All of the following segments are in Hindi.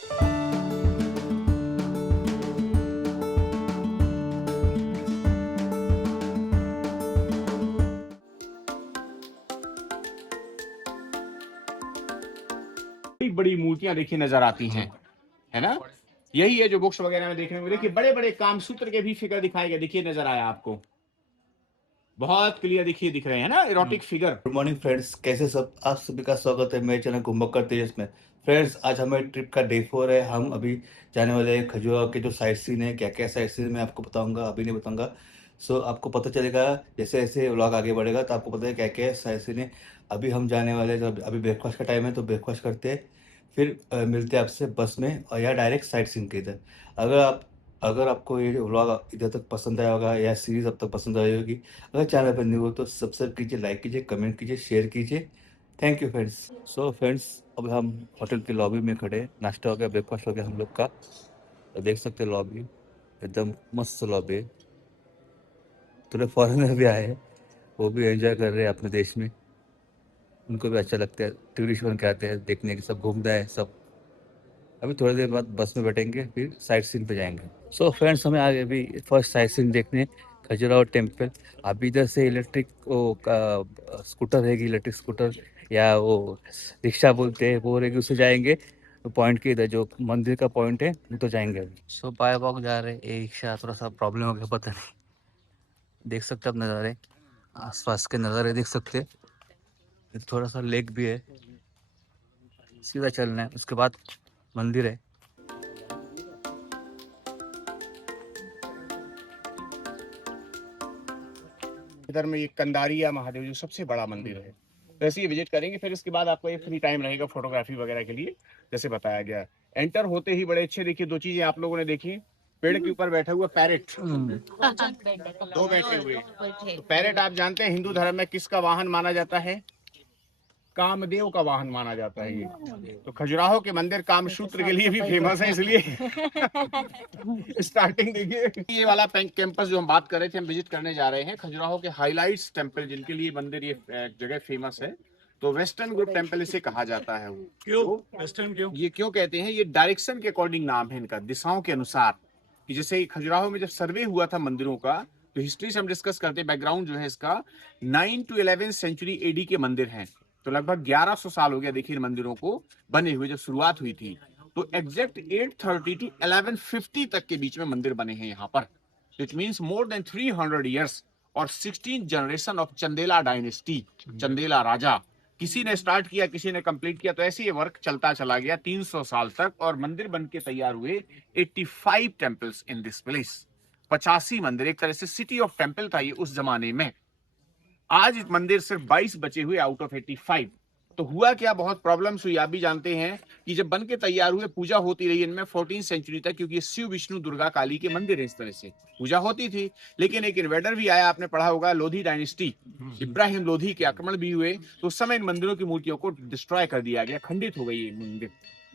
बड़ी बड़ी मूर्तियां देखिए नजर आती हैं, है ना। यही है जो बुक्स वगैरह में देखने को, देखिए बड़े बड़े कामसूत्र के भी फिगर दिखाए गए, देखिए नजर आया आपको, बहुत क्लियर देखिए दिख रहे हैं ना, erotic figure. Good morning friends, कैसे सब? आप सभी का स्वागत है मेरे चैनल घुमक्कर तेजस में। फ्रेंड्स, आज हमारे ट्रिप का डे 4 है। हम अभी जाने वाले हैं खजुराहो के जो साइट सीन है। क्या क्या साइट सीन मैं आपको बताऊंगा, अभी नहीं बताऊंगा। सो आपको पता चलेगा जैसे जैसे व्लॉग आगे बढ़ेगा, तो आपको पता है क्या क्या साइट सीन है। अभी हम जाने वाले हैं, तो अभी ब्रेकफास्ट का टाइम है, तो ब्रेकफास्ट करते हैं, फिर मिलते हैं आपसे बस में, और या डायरेक्ट साइट सीन के इधर। अगर आपको ये व्लॉग इधर तक पसंद आया होगा, या सीरीज अब तक पसंद आई होगी, अगर चैनल पर न्यू हो तो सब्सक्राइब कीजिए, लाइक कीजिए, कमेंट कीजिए, शेयर कीजिए। Thank you friends. So friends, अब हम होटल के लॉबी में खड़े हैं। नाश्ता हो गया, ब्रेकफास्ट हो गया हम लोग का। तो देख सकते हैं लॉबी एकदम मस्त लॉबी है। थोड़े फॉरेनर भी आए हैं, वो भी एंजॉय कर रहे हैं अपने देश में। उनको भी अच्छा लगता है, टूरिस्ट बन के आते हैं देखने के, सब घूमना है सब। अभी थोड़ी देर बाद बस में बैठेंगे, फिर साइट सीन पे जाएंगे। सो फ्रेंड्स, हमें आगे अभी फर्स्ट साइट सीन देखने खजुराहो टेम्पल। अभी इधर से इलेक्ट्रिक वो स्कूटर रहेगी, इलेक्ट्रिक स्कूटर या वो रिक्शा बोलते हैं, वो रहेगी, उससे जाएंगे। तो पॉइंट के इधर जो मंदिर का पॉइंट है, वो तो जाएंगे अभी। सो बाय वॉक जा रहे हैं। एक रिक्शा थोड़ा सा प्रॉब्लम हो गया, पता नहीं। देख सकते हैं आप नज़ारे, आसपास के नज़ारे देख सकते हैं। थोड़ा सा लेक भी है, सीधा चलना है, उसके बाद मंदिर है। इधर में ये कंदारिया महादेव जो सबसे बड़ा मंदिर है, तो ऐसे ही विजिट करेंगे। फिर इसके बाद आपको एक फ्री टाइम रहेगा फोटोग्राफी वगैरह के लिए, जैसे बताया गया। एंटर होते ही बड़े अच्छे देखिए दो चीजें आप लोगों ने देखी, पेड़ के ऊपर बैठा हुआ पैरेट, दो बैठे हुए। तो पैरेट आप जानते हैं हिंदू धर्म में किसका वाहन माना जाता है? कामदेव का वाहन माना जाता है ये। तो खजुराहो के मंदिर कामसूत्र के लिए भी फेमस है, इसलिए स्टार्टिंग देखिए। ये वाला कैंपस जो हम बात कर रहे थे, हम विजिट करने जा रहे हैं खजुराहो के हाइलाइट्स टेंपल, जिनके लिए मंदिर ये जगह फेमस है। तो वेस्टर्न ग्रुप टेंपल इसे कहा जाता है। क्यों वेस्टर्न क्यों? ये क्यों कहते हैं, ये डायरेक्शन के अकॉर्डिंग नाम है इनका, दिशाओं के अनुसार। कि जैसे खजुराहो में जब सर्वे हुआ था मंदिरों का, तो हिस्ट्री से हम डिस्कस करते हैं, बैकग्राउंड जो है इसका 9 to 11 सेंचुरी एडी के मंदिर हैं। तो लगभग 1100 साल हो गया देखिए इन मंदिरों को बने हुए, जब शुरुआत हुई थी। तो एग्जैक्ट 830 to 1150 तक के बीच में मंदिर बने हैं यहाँ पर। It means more than 300 years और 16 generation of Chandela dynasty, Chandela राजा। किसी ने स्टार्ट किया, किसी ने कंप्लीट किया, तो ऐसे ये वर्क चलता चला गया 300 साल तक, और मंदिर बन के तैयार हुए 85 टेम्पल्स इन दिस प्लेस। 85 मंदिर, एक तरह से सिटी ऑफ टेम्पल था ये उस जमाने में। आज मंदिर सिर्फ 22 बचे हुए आउट ऑफ 85। तो हुआ क्या, बहुत प्रॉब्लम्स हुई, आप भी जानते हैं कि जब बन के तैयार हुए, पूजा होती रही इनमें 14 सेंचुरी तक, क्योंकि शिव विष्णु दुर्गा काली के मंदिर है, इस तरह से पूजा होती थी। लेकिन एक इन्वेडर भी आया, आपने पढ़ा होगा, लोधी डायनेस्टी, इब्राहिम लोधी के आक्रमण भी हुए, तो उस समय इन मंदिरों की मूर्तियों को डिस्ट्रॉय कर दिया गया, खंडित हो गई ये मंदिर।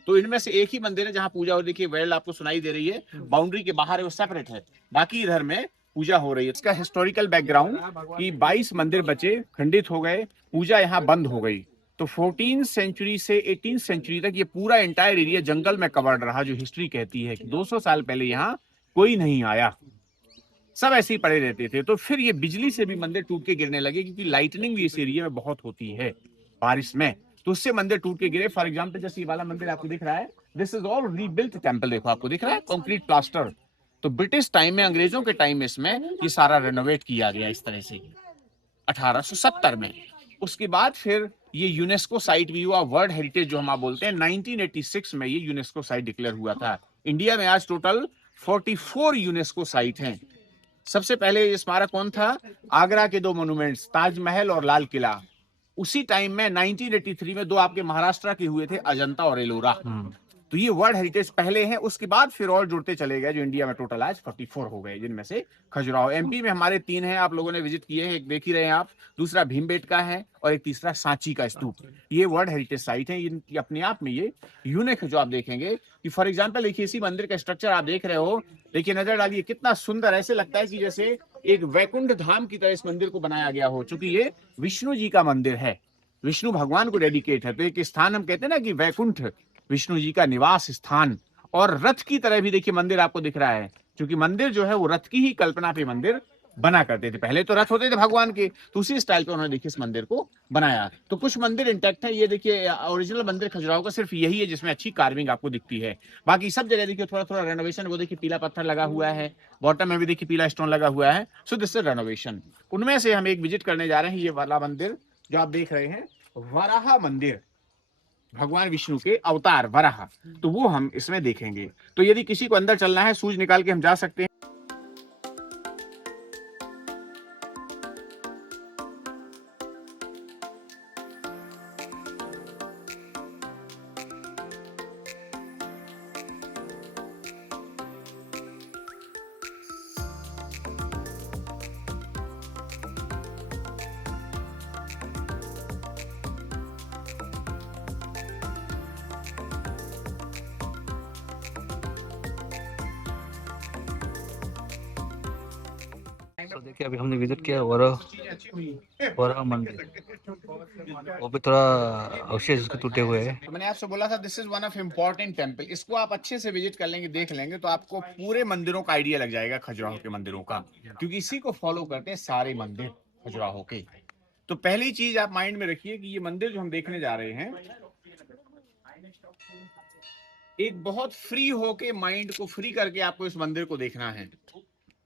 तो इनमें से एक ही मंदिर है जहां पूजा हो, देखिए वेल आपको सुनाई दे रही है, बाउंड्री के बाहर है, वो सेपरेट है, बाकी इधर में पूजा हो रही है। इसका हिस्टोरिकल बैकग्राउंड कि 22 मंदिर बचे, खंडित हो गए, पूजा यहाँ बंद हो गई। तो 14 सेंचुरी से 18 सेंचुरी तक ये पूरा एंटायर एरिया जंगल में कवर्ड रहा, जो हिस्ट्री कहती है कि 200 साल पहले यहाँ कोई नहीं आया, सब ऐसे ही पड़े रहते थे। तो फिर ये बिजली से भी मंदिर टूट के गिरने लगे, क्योंकि लाइटनिंग भी इस एरिया में बहुत होती है बारिश में, तो उससे मंदिर टूट के गिरे। फॉर एग्जाम्पल जैसे ये वाला मंदिर आपको दिख रहा है, this is all rebuilt temple, देखो आपको दिख रहा है कंक्रीट प्लास्टर। तो ब्रिटिश टाइम में, अंग्रेजों के टाइम में इसमें ये सारा रेनोवेट किया गया इस तरह से 1870 में। उसके बाद फिर ये यूनेस्को साइट भी हुआ, वर्ल्ड हेरिटेज जो हम बोलते हैं। 1986 में ये यूनेस्को साइट डिक्लेयर हुआ था। इंडिया में आज टोटल 44 यूनेस्को साइट हैं। सबसे पहले ये स्मारक कौन था? आगरा के दो मोन्यूमेंट्स, ताजमहल और लाल किला। उसी टाइम में 1983 में दो आपके महाराष्ट्र के हुए थे, अजंता और एलोरा। तो ये वर्ल्ड हेरिटेज पहले हैं। उसके बाद फिर और जुड़ते चले गए, जो इंडिया में टोटल आज 44 हो गए, जिनमें से खजुराहो। एमपी में हमारे 3 हैं, आप लोगों ने विजिट किए हैं, एक देख ही रहे हैं आप, दूसरा भीमबेटका है, और एक तीसरा सांची का स्तूप। ये वर्ल्ड हेरिटेज साइट है, इनकी अपने आप में ये यूनिक है। जो आप देखेंगे कि फॉर एग्जाम्पल देखिए, इसी मंदिर का स्ट्रक्चर आप देख रहे हो, देखिए, नजर डालिए कितना सुंदर, ऐसे लगता है कि जैसे एक वैकुंठ धाम की तरह इस मंदिर को बनाया गया हो, चूंकि ये विष्णु जी का मंदिर है, विष्णु भगवान को डेडिकेट है। तो एक स्थान हम कहते हैं ना कि वैकुंठ, विष्णु जी का निवास स्थान और रथ की तरह भी देखिए मंदिर आपको दिख रहा है, क्योंकि मंदिर जो है वो रथ की ही कल्पना पे मंदिर बना करते थे। पहले तो रथ होते थे भगवान के, तो उसी स्टाइल पे उन्होंने देखिए इस मंदिर को बनाया। तो कुछ मंदिर इंटैक्ट है, ये देखिए ओरिजिनल मंदिर खजुराहो का सिर्फ यही है जिसमें अच्छी कार्विंग आपको दिखती है। बाकी सब जगह देखिए थोड़ा थोड़ा रेनोवेशन, वो देखिए पीला पत्थर लगा हुआ है, बॉटम में भी देखिए पीला स्टोन लगा हुआ है। So this is renovation. उनमें से हम एक विजिट करने जा रहे हैं, ये वाला मंदिर जो आप देख रहे हैं, वराह मंदिर, भगवान विष्णु के अवतार वराह, तो वो हम इसमें देखेंगे। तो यदि किसी को अंदर चलना है, सूज निकाल के हम जा सकते हैं। तो देखिए अभी हमने विजिट किया वराह मंदिर, वो भी थोड़ा अवशेष उसके टूटे हुए हैं। तो मैंने आपसे बोला था this is one of important temple, इसको आप अच्छे से विजिट कर लेंगे, देख लेंगे, तो आपको पूरे मंदिरों का आइडिया लग जाएगा खजुराहो के मंदिरों का, क्योंकि इसी को फॉलो करते हैं सारे मंदिर खजुराहो के। तो पहली चीज आप माइंड में रखिए कि ये मंदिर जो हम देखने जा रहे हैं, एक बहुत फ्री होके, माइंड को फ्री करके आपको इस मंदिर को देखना है,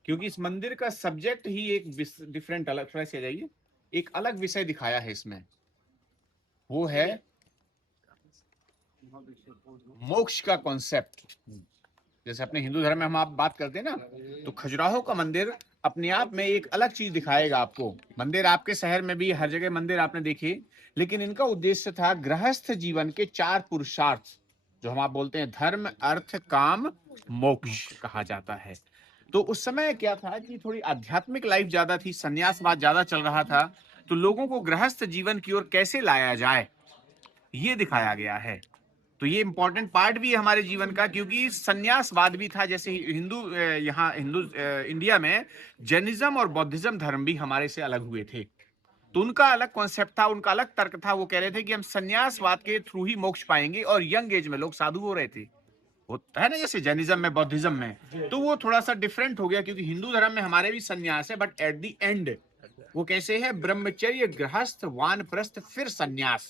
क्योंकि इस मंदिर का सब्जेक्ट ही एक डिफरेंट, अलग, थोड़ा सा जाइए, एक अलग विषय दिखाया है इसमें, वो है मोक्ष का कॉन्सेप्ट। जैसे अपने हिंदू धर्म में हम आप बात करते हैं ना, तो खजुराहो का मंदिर अपने आप में एक अलग चीज दिखाएगा आपको। मंदिर आपके शहर में भी हर जगह मंदिर आपने देखे, लेकिन इनका उद्देश्य था गृहस्थ जीवन के 4 पुरुषार्थ, जो हम आप बोलते हैं धर्म, अर्थ, काम, मोक्ष कहा जाता है। तो उस समय क्या था कि थोड़ी आध्यात्मिक लाइफ ज्यादा थी, संन्यासवाद ज्यादा चल रहा था, तो लोगों को गृहस्थ जीवन की ओर कैसे लाया जाए, ये दिखाया गया है। तो ये इंपॉर्टेंट पार्ट भी है हमारे जीवन का, क्योंकि संन्यासवाद भी था। जैसे हिंदू, यहाँ हिंदू इंडिया में जैनिज्म और बौद्धिज्म धर्म भी हमारे से अलग हुए थे, तो उनका अलग कॉन्सेप्ट था, उनका अलग तर्क था। वो कह रहे थे कि हम संन्यासवाद के थ्रू ही मोक्ष पाएंगे, और यंग एज में लोग साधु हो रहे थे, होता है ना जैसे जैनिज्म में, बौद्धिज्म में। तो वो थोड़ा सा डिफरेंट हो गया, क्योंकि हिंदू धर्म में हमारे भी संन्यास है, बट एट द एंड वो कैसे है, ब्रह्मचर्य, गृहस्थ, वानप्रस्थ, फिर संन्यास।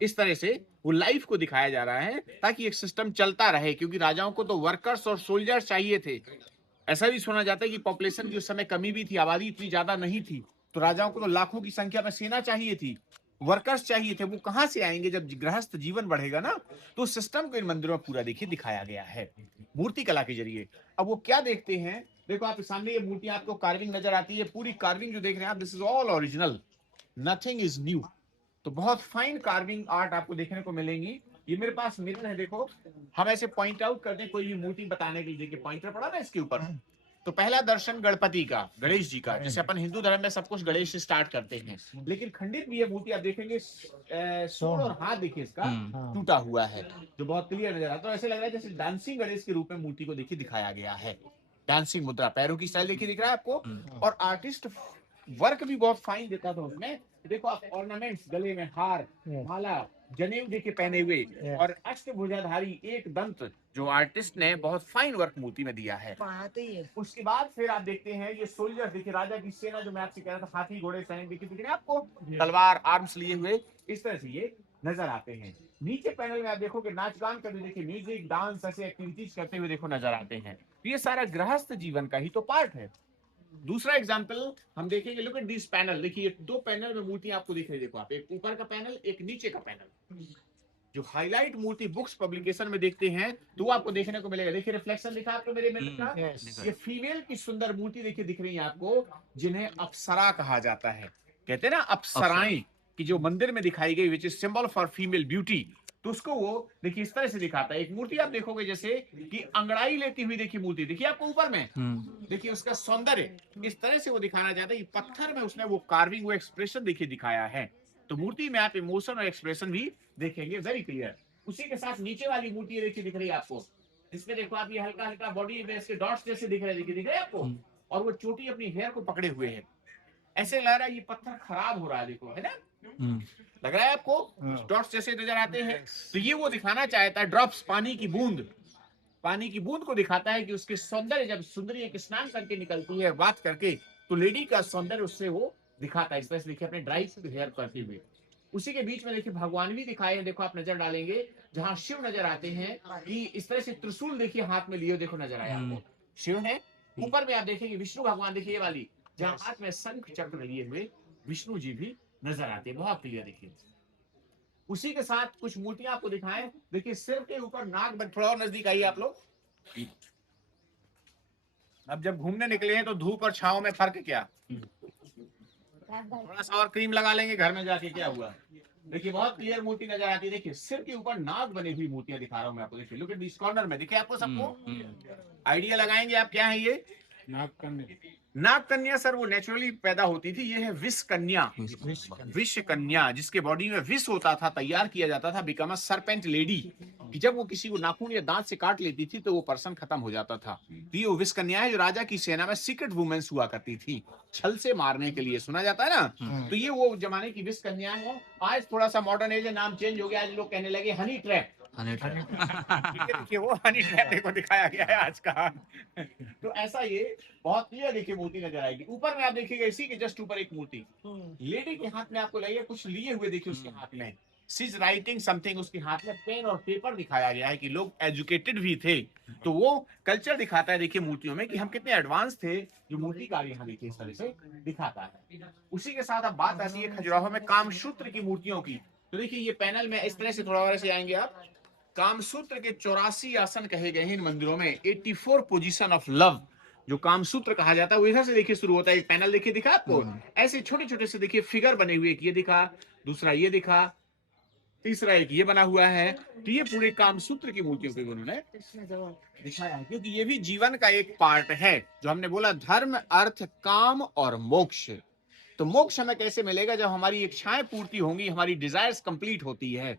इस तरह से वो लाइफ को दिखाया जा रहा है, ताकि एक सिस्टम चलता रहे, क्योंकि राजाओं को तो वर्कर्स और सोल्जर्स चाहिए थे। ऐसा भी सुना जाता है कि पॉपुलेशन की उस समय कमी भी थी, आबादी इतनी ज्यादा नहीं थी, तो राजाओं को तो लाखों की संख्या में सेना चाहिए थी, वर्कर्स चाहिए थे। वो कहां से आएंगे जब गृहस्थ जीवन बढ़ेगा ना। तो सिस्टम को इन मंदिरों में पूरा देखिए दिखाया गया है मूर्ति कला के जरिए। अब वो क्या देखते हैं, देखो आप सामने ये मूर्ति, आपको कार्विंग नजर आती है, पूरी कार्विंग जो देख रहे हैं आप, this is all original, nothing is new. तो बहुत फाइन कार्विंग आर्ट आपको देखने को मिलेंगी। ये मेरे पास मिरर है, देखो हम ऐसे पॉइंट आउट करते हैं कोई भी मूर्ति बताने के लिए, देखिए पॉइंटर पड़ा ना इसके ऊपर। तो पहला दर्शन गणपति का, गणेश जी का, जैसे अपन हिंदू धर्म में सब कुछ गणेश से स्टार्ट करते हैं, लेकिन खंडित भी है मूर्ति, आप देखेंगे सूंड और हाथ देखिए इसका टूटा हुआ है, जो बहुत क्लियर नजर आता है। तो ऐसे लग रहा है जैसे डांसिंग गणेश के रूप में मूर्ति को देखिए दिखाया गया है। डांसिंग मुद्रा, पैरों की स्टाइल देखिए दिख रहा है आपको, और आर्टिस्ट वर्क भी बहुत फाइन देता था उसमें। देखो आप ऑर्नामेंट्स, गले में हार, माला, जनेऊ देखिए पहने हुए, और अष्टभुजाधारी एक दंत, जो आर्टिस्ट ने बहुत फाइन वर्क मूर्ति में दिया है। उसके बाद फिर आप देखते हैं ये सोल्जर, देखिए राजा की सेना, जो मैं आपसे कह रहा था, हाथी घोड़े सैनिक देखिए दिख रहे हैं आपको, तलवार आर्म्स लिए हुए, इस तरह से ये नजर आते हैं। नीचे पैनल में आप देखोगे नाच गान करते, देखिए म्यूजिक, डांस, ऐसे एक्टिविटीज करते हुए देखो नजर आते हैं। तो ये सारा गृहस्थ जीवन का ही तो पार्ट है। दूसरा एग्जांपल हम देखेंगे, लुक एट दिस पैनल, देखिए 2 पैनल में मूर्ति आपको दिख रही है, देखो आप, एक ऊपर का पैनल, एक नीचे का पैनल। जो हाईलाइट मूर्ति बुक्स पब्लिकेशन में देखते हैं, तो वो आपको देखने को मिलेगा। देखिए रिफ्लेक्शन दिखा आपको मेरे मिरर का, ये फीमेल की सुंदर मूर्ति देखिए दिख रही है आपको, जिन्हें अप्सरा कहा जाता है। कहते हैं ना अप्सराएं, कि जो मंदिर में दिखाई गई, which is symbol for female beauty. तो उसको वो देखिए इस तरह से दिखाता है। एक मूर्ति आप देखोगे जैसे कि अंगड़ाई लेती हुई देखिए मूर्ति, देखिए आपको ऊपर में, देखिए उसका सौंदर्य इस तरह से वो दिखाना चाहता है कि पत्थर में उसने वो कार्विंग, वो एक्सप्रेशन देखिए दिखाया है। तो मूर्ति में आप इमोशन और एक्सप्रेशन भी देखेंगे वेरी क्लियर। उसी के साथ नीचे वाली मूर्ति देखिए दिख रही है आपको, इसमें देखो आप, ये हल्का हल्का बॉडी में इसके डॉट्स जैसे दिख रहे हैं, देखिए दिख रहे हैं आपको, और वो चोटी अपनी हेयर को पकड़े हुए है। ऐसे लग रहा है ये पत्थर खराब हो रहा है, देखो है ना, लग रहा है आपको डॉट्स जैसे नजर आते हैं। तो ये वो दिखाना चाहता है, ड्रॉप्स पानी की बूंद, पानी की बूंद को दिखाता है कि उसके सौंदर्य, जब सुंदरी एक स्नान करके निकलती है बात करके, तो लेडी का सौंदर्य उससे वो दिखाता है। इस तरह से देखिए अपने ड्राई हेयर करते हुए। उसी के बीच में देखिए भगवान भी दिखाए हैं, देखो आप नजर डालेंगे, जहां शिव नजर आते हैं कि इस तरह से त्रिशूल देखिए हाथ में लिए, देखो नजर आया आपको शिव है। ऊपर में आप देखेंगे विष्णु भगवान, देखिए ये वाली जहां हाथ में शंख चक्र लिए हुए विष्णु जी भी नजर आते हैं, बहुत क्लियर देखिए। उसी के साथ कुछ मूर्तियां आपको दिखाएं, देखिए सिर के ऊपर नाग बन, थोड़ा और नजदीक आइए आप लोग। अब जब घूमने निकले हैं तो धूप और छांव में फर्क क्या, थोड़ा सा और क्रीम लगा लेंगे घर में जाके, क्या हुआ। देखिए बहुत क्लियर मूर्ति नजर आती है, देखिए सिर के ऊपर नाग बनी हुई मूर्तियां दिखा रहा हूं मैं आपको, देखिए लुक एट दिस कॉर्नर में, देखिए आपको सबको आइडिया लगाएंगे आप क्या है ये। नाग कन्या सर वो नेचुरली पैदा होती थी, ये है विष कन्या, विष कन्या जिसके बॉडी में विष होता था, तैयार किया जाता था बिकम अ सरपेंट लेडी, कि जब वो किसी को नाखून या दांत से काट लेती थी तो वो पर्सन खत्म हो जाता था। तो ये वो विष कन्या है जो राजा की सेना में सीक्रेट वुमेन्स हुआ करती थी, छल से मारने के लिए, सुना जाता है ना। तो ये वो जमाने की विष कन्या है। आज थोड़ा सा मॉडर्न एज है, नाम चेंज हो गया, आज लोग कहने लगे हनी ट्रैप। देखिए वो हनी ट्रैप देखो दिखाया गया है आज का। तो ऐसा ये बहुत क्लियर देखिए मूर्ति नजर आएगी। ऊपर में आप देखिएगा इसी के जस्ट ऊपर एक मूर्ति लेडी के हाथ में आपको लगेगा कुछ लिए हुए, देखिए उसके हाथ में शी इज राइटिंग समथिंग, उसके हाथ में पेन और पेपर दिखाया गया है कि लोग एजुकेटेड भी थे। तो वो कल्चर दिखाता है देखिए मूर्तियों में कि हम कितने एडवांस थे, जो मूर्तिकार यहाँ देखिए इस तरह से दिखाता है। उसी के साथ अब बात आती है खजुराहो में कामसूत्र की मूर्तियों की। तो देखिए ये पैनल में इस तरह से थोड़ा और ऐसे आएंगे आप, कामसूत्र के 84 आसन कहे गए हैं इन मंदिरों में, 84 पोजीशन ऑफ लव जो कामसूत्र कहा जाता है वो इधर से देखिए शुरू होता है। एक पैनल देखिए दिखा आपको, ऐसे छोटे छोटे से देखिए फिगर बने हुए, एक ये दिखा, दूसरा ये दिखा, तीसरा एक ये बना हुआ है। तो ये पूरे कामसूत्र की मूर्तियों को उन्होंने दिखाया है, क्योंकि ये भी जीवन का एक पार्ट है। जो हमने बोला धर्म अर्थ काम और मोक्ष, तो मोक्ष हमें कैसे मिलेगा, जब हमारी इच्छाएं पूर्ति होंगी, हमारी डिजायर्स कंप्लीट होती है।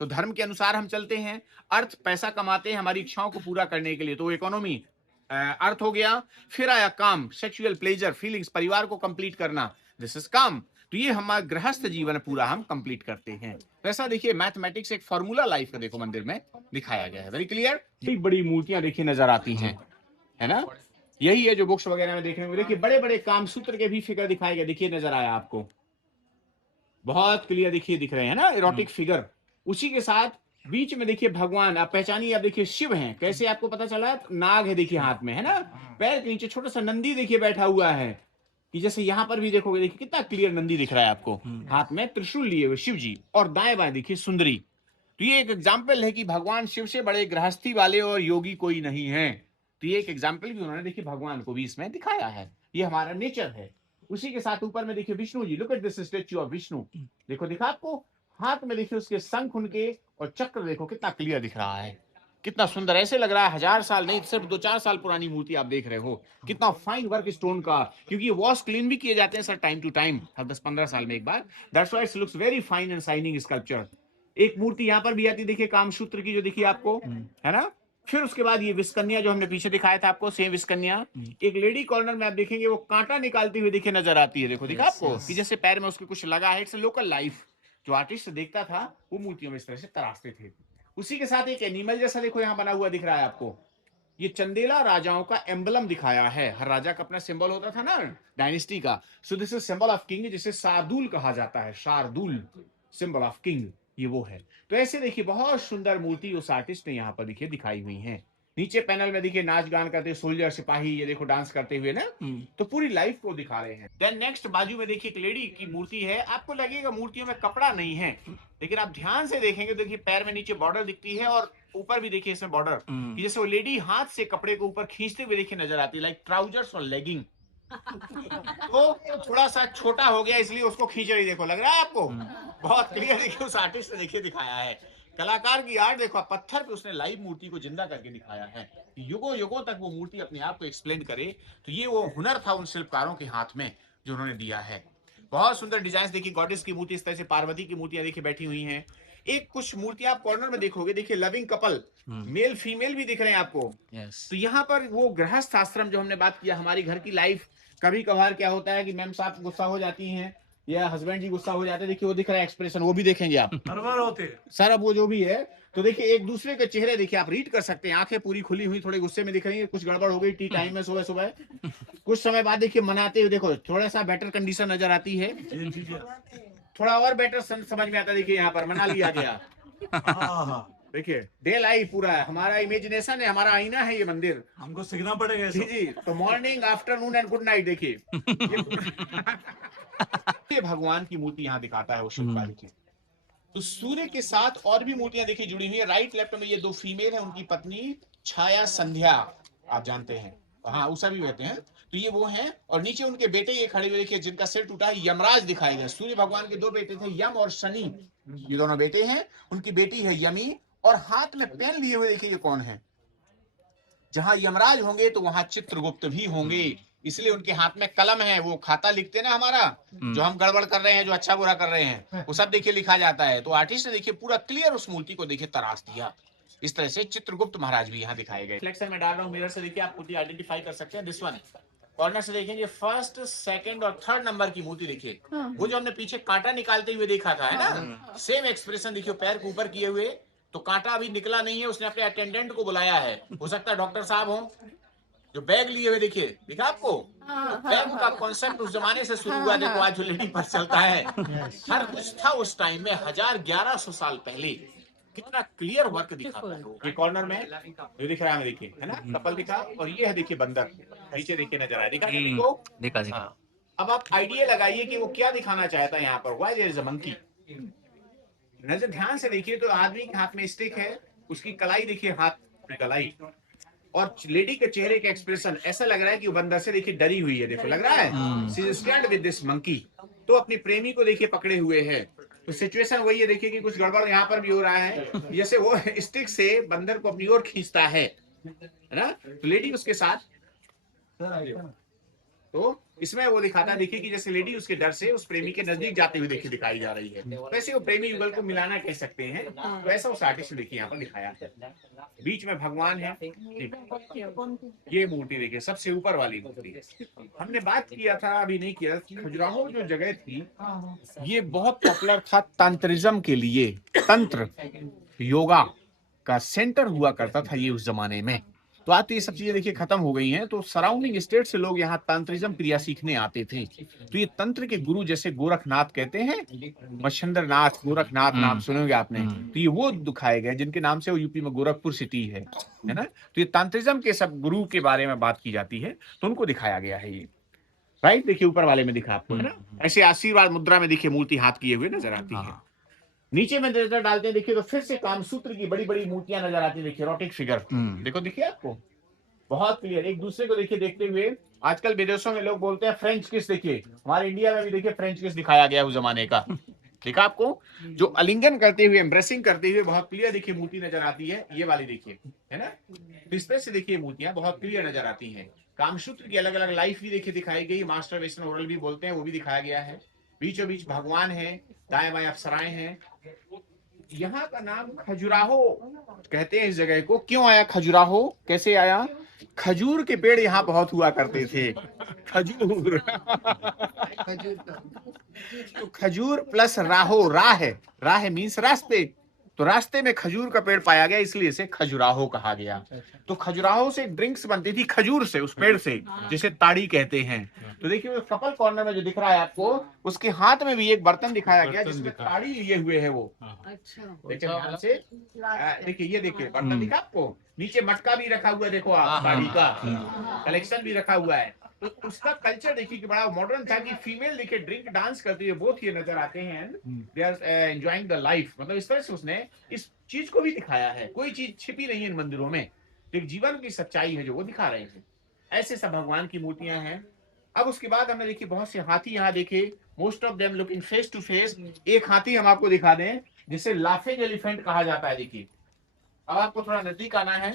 तो धर्म के अनुसार हम चलते हैं, अर्थ पैसा कमाते हैं हमारी इच्छाओं को पूरा करने के लिए, तो इकोनॉमी अर्थ हो गया। फिर आया काम, सेक्सुअल प्लेजर फीलिंग्स, परिवार को कंप्लीट करना, दिस इज काम। तो ये हमारा गृहस्थ जीवन पूरा हम कंप्लीट करते हैं। वैसा देखिए मैथमेटिक्स एक फॉर्मूला लाइफ का देखो मंदिर में दिखाया गया है, वेरी क्लियर। ठीक बड़ी मूर्तियां देखिए नजर आती हैं, है ना। यही है जो बुक्स वगैरह में देखने में, देखिए बड़े बड़े कामसूत्र के भी फिगर दिखाए गए, देखिए नजर आया आपको, बहुत क्लियर देखिए दिख रहे हैं ना, इरोटिक फिगर। उसी के साथ बीच में देखिए भगवान, आप पहचानिए, आप देखिए शिव हैं, कैसे आपको पता चला, नाग है देखिए हाथ में, है ना। पैर के नीचे छोटा सा नंदी देखिए बैठा हुआ है, कि जैसे यहां पर भी देखोगे, देखिए कितना क्लियर नंदी दिख रहा है आपको, हाथ में त्रिशूल लिए हुए शिव जी, और दाएं बाएं देखिए सुंदरी। तो ये एक एग्जाम्पल है कि भगवान शिव से बड़े गृहस्थी वाले और योगी कोई नहीं है। तो ये एक एग्जाम्पल भी उन्होंने देखिए भगवान को भी इसमें दिखाया है, ये हमारा नेचर है। उसी के साथ ऊपर में देखिए Vishnu ji, look at this statue of Vishnu, देखो दिखा आपको, हाथ में देखिए उसके शंख उनके, और चक्र देखो कितना क्लियर दिख रहा है, कितना सुंदर, ऐसे लग रहा है 1000 साल नहीं, सिर्फ 2-4 साल पुरानी मूर्ति आप देख रहे हो। कितना फाइन वर्क स्टोन का, क्योंकि ये वॉश क्लीन भी किए जाते हैं सर टाइम टू टाइम, हर 10-15 साल में एक बार, that's why it looks very fine and shining sculpture. एक मूर्ति यहाँ पर भी आती देखिए कामसूत्र की, जो देखिए आपको, है ना। फिर उसके बाद ये विष्कन्या जो हमने पीछे दिखाया था आपको, सेम विष्कन्या, एक लेडी कॉर्नर में आप देखेंगे वो कांटा निकालती हुई देखिए नजर आती है, देखो दिखा आपको, कि जैसे पैर में उसके कुछ लगा है। इट्स लोकल लाइफ, जो आर्टिस्ट देखता था वो मूर्तियों में इस तरह से तराशते थे। उसी के साथ एक एनिमल जैसा देखो यहाँ बना हुआ दिख रहा है आपको, ये चंदेला राजाओं का एम्बलम दिखाया है, हर राजा का अपना सिंबल होता था ना डायनेस्टी का। So this is symbol of king, जिसे शार्दुल कहा जाता है, शार्दुल सिंबल ऑफ किंग, ये वो है। तो ऐसे देखिए बहुत सुंदर मूर्ति उस आर्टिस्ट ने यहाँ पर देखिए दिखाई हुई है। नीचे पैनल में देखिए नाच गान करते सोल्जर सिपाही, ये देखो डांस करते हुए ना, तो पूरी लाइफ को दिखा रहे हैं। देन नेक्स्ट बाजू में देखिए एक लेडी की मूर्ति है, आपको लगेगा मूर्तियों में कपड़ा नहीं है, लेकिन आप ध्यान से देखेंगे देखिए पैर में नीचे बॉर्डर दिखती है, और ऊपर भी देखिए इसमें बॉर्डर, कि जैसे वो लेडी हाथ से कपड़े को ऊपर खींचते हुए देखिए नजर आती है, लाइक ट्राउजर्स और लेगिंग। तो थोड़ा सा छोटा हो गया इसलिए उसको खींच रही, देखो लग रहा है आपको, बहुत क्लियर देखिए उस आर्टिस्ट ने देखिए दिखाया है। कलाकार की आर्ट देखो, पत्थर पे उसने लाइव मूर्ति को जिंदा करके दिखाया है, युगों युगों तक वो मूर्ति अपने आप को एक्सप्लेन करे। तो ये वो हुनर था उन शिल्पकारों के हाथ में जो उन्होंने दिया है। बहुत सुंदर डिजाइन देखिए, गॉडेस की मूर्ति इस तरह से, पार्वती की मूर्तियां देखिए बैठी हुई हैं। एक कुछ मूर्तियां आप कॉर्नर में देखोगे, देखिए लविंग कपल, मेल फीमेल भी दिख रहे हैं आपको। तो यहाँ पर वो गृहस्थ आश्रम जो हमने बात किया, हमारी घर की लाइफ, कभी कभार क्या होता है कि मैम साहब गुस्सा हो जाती हैं, या हस्बैंड जी गुस्सा हो जाते हैं, देखिए वो दिख रहा है एक्सप्रेशन, वो भी देखेंगे आप हर बार होते हैं। सर। अब वो जो भी है, तो देखिए एक दूसरे के चेहरे देखिए आप रीड कर सकते हैं, आंखें पूरी खुली हुई, थोड़े गुस्से में दिख रही है, कुछ गड़बड़ हो गई टी टाइम में सुबह सुबह। कुछ समय बाद देखिए मनाते हुए देखो थोड़ा सा बेटर कंडीशन नजर आती है, जी जी जी। थोड़ा और बेटर समझ में आता है। देखिए यहाँ पर मना लिया गया, हाँ हाँ, देखिए डे लाइट पूरा है, हमारा इमेजिनेशन है, हमारा आईना है ये मंदिर। हमको सीखना पड़ेगा ये जी सब। जी, तो morning afternoon and good night देखिए ये भगवान की मूर्ति यहाँ दिखाता है वो शिल्पकार देखिए। तो सूर्य के साथ और भी मूर्तियां देखिए जुड़ी हुई है। राइट लेफ्ट में ये दो फीमेल है, उनकी पत्नी छाया संध्या, आप जानते हैं, हाँ उषा भी कहते हैं, तो ये वो हैं। और नीचे उनके बेटे ये खड़े हुए देखिए, जिनका सिर टूटा है, यमराज दिखाए गए। सूर्य भगवान के दो बेटे थे, यम और शनि, ये दोनों बेटे हैं। उनकी बेटी है यमी, और हाथ में पेन लिए हुए देखिए ये कौन है। जहां यमराज होंगे तो वहां चित्रगुप्त भी होंगे, इसलिए उनके हाथ में कलम है। वो खाता लिखते ना हमारा, जो हम गड़बड़ कर रहे हैं, जो अच्छा बुरा कर रहे हैं, वो सब देखिए लिखा जाता है। तो आर्टिस्ट ने देखिए पूरा क्लियर उस मूर्ति को देखिए तराश दिया। इस तरह से चित्रगुप्त महाराज भी यहाँ दिखाए गए। रिफ्लेक्शन में डाल रहा हूँ मिरर से, देखिए आप मूर्ति आइडेंटिफाई कर सकते हैं। दिस वन कॉर्नर से देखेंगे, फर्स्ट सेकंड और थर्ड नंबर की मूर्ति देखिए। वो जो हमने पीछे कांटा निकालते हुए देखा था, है ना, सेम एक्सप्रेशन देखिए, पैर को ऊपर किए हुए। तो कांटा अभी निकला नहीं है, उसने अपने अटेंडेंट को बुलाया है, हो सकता है डॉक्टर साहब हो, जो बैग लिए हुए देखिए, दिखा आपको। तो बैग का कॉन्सेप्ट उस जमाने से शुरू हुआ, देखो आज जो लेडी पर चलता है, हर कुछ था उस टाइम में, 1100 साल पहले। कितना क्लियर वर्क दिखाता है। ये कॉर्नर में जो दिख रहा है, देखिए, है ना, कपल दिखा, और ये है देखिए बंदर, नीचे देखिए नजर आया, दिखा आपको? देखा देखा। अब आप आइडिया लगाइए कि वो क्या दिखाना चाहता है यहाँ पर। Why there is a monkey. नजर ध्यान से देखिए, तो आदमी के हाथ में स्टिक है, उसकी कलाई देखिए, हाथ में कलाई, और लेडी के चेहरे का एक्सप्रेशन ऐसा लग रहा है कि वो बंदर से देखिए डरी हुई है। देखो लग रहा है she is stand with this monkey. तो अपनी प्रेमी को देखिए पकड़े हुए है। तो सिचुएशन वही है, देखिए कि कुछ गड़बड़ यहाँ पर भी हो रहा है, जैसे वो स्टिक से बंदर को अपनी ओर खींचता है ना, तो लेडी उसके साथ। तो इसमें वो दिखाता है देखिए कि जैसे लेडी उसके डर से उस प्रेमी के नजदीक जाते हुए देखिए दिखाई जा रही है। वैसे वो प्रेमी युगल को मिलाना कह सकते हैं, तो ऐसा उस आर्टिस्ट ने देखिए यहाँ पर दिखाया है। बीच में भगवान है, ये मूर्ति देखिए सबसे ऊपर वाली मूर्ति। हमने बात किया था, अभी नहीं किया, खजुराहो जो जगह थी ये बहुत पॉपुलर था तंत्रिज्म के लिए। तंत्र योगा का सेंटर हुआ करता था ये उस जमाने में। तो आज तो ये सब चीजें देखिए खत्म हो गई हैं, तो सराउंडिंग स्टेट से लोग यहाँ तंत्रिज्म क्रिया सीखने आते थे। तो ये तंत्र के गुरु जैसे गोरखनाथ कहते हैं, मच्छिंद्र नाथ, गोरखनाथ नाम सुनेंगे आपने, तो ये वो दिखाए गए जिनके नाम से वो यूपी में गोरखपुर सिटी है ना। तो ये तंत्रिज्म के सब गुरु के बारे में बात की जाती है, तो उनको दिखाया गया है ये। राइट, देखिए ऊपर वाले में दिखा आपको, है ना, ऐसे आशीर्वाद मुद्रा में देखिए मूर्ति हाथ किए हुए नजर आती है। नीचे में नजर डालते हैं देखिए, तो फिर से कामसूत्र की बड़ी बड़ी मूर्तियां नजर आती है। देखिए एरोटिक फिगर, देखो दिखिए आपको, बहुत क्लियर, एक दूसरे को देखिए देखते हुए। आजकल विदेशों में लोग बोलते हैं फ्रेंच किस, देखिए हमारे इंडिया में भी देखिए फ्रेंच किस दिखाया गया उस जमाने का। देखा आपको, जो अलिंगन करते हुए, एम्ब्रेसिंग करते हुए बहुत क्लियर देखिए मूर्ति नजर आती है। ये वाली देखिए, है ना, इस तरह से देखिए मूर्तियां बहुत क्लियर नजर आती हैं। कामसूत्र की अलग अलग लाइफ भी देखिए दिखाई गई, मास्टरबेशन ओरल भी बोलते हैं, वो भी दिखाया गया है। बीचों बीच भगवान है, दाएं बाएं अप्सराएं हैं। यहाँ का नाम खजुराहो कहते हैं इस जगह को। क्यों आया खजुराहो, कैसे आया? खजूर के पेड़ यहाँ बहुत हुआ करते थे। खजूर तो खजूर प्लस राहो, राह है मीन्स रास्ते, तो रास्ते में खजूर का पेड़ पाया गया, इसलिए इसे खजुराहो कहा गया। तो खजुराहो से ड्रिंक्स बनती थी खजूर से, उस पेड़ से, जिसे ताड़ी कहते हैं। तो देखिए वो कपल कॉर्नर में जो दिख रहा है आपको, उसके हाथ में भी एक बर्तन दिखाया गया जिसमें ताड़ी लिए हुए है वो। देखिए ध्यान से, देखिए ये देखिए बर्तन दिखा आपको, नीचे मटका भी रखा हुआ है, देखो आप ताड़ी का कलेक्शन भी रखा हुआ है। तो उसका कल्चर देखिए कि बड़ा मॉडर्न था, कि फीमेल देखिए ड्रिंक डांस करती है, बहुत ये नजर आते हैं, they are enjoying the life. मतलब इस तरह से उसने इस चीज को भी दिखाया है, कोई चीज छिपी नहीं है इन मंदिरों में, एक जीवन की सच्चाई है जो वो दिखा रहे हैं। ऐसे सब भगवान की मूर्तियां हैं। अब उसके बाद हमने देखी बहुत से हाथी यहाँ देखे, most of them looking face to face. एक हाथी हम आपको दिखा दें जिसे लाफिंग एलिफेंट कहा जाता है। देखिए अब आपको थोड़ा नजदीक आना है,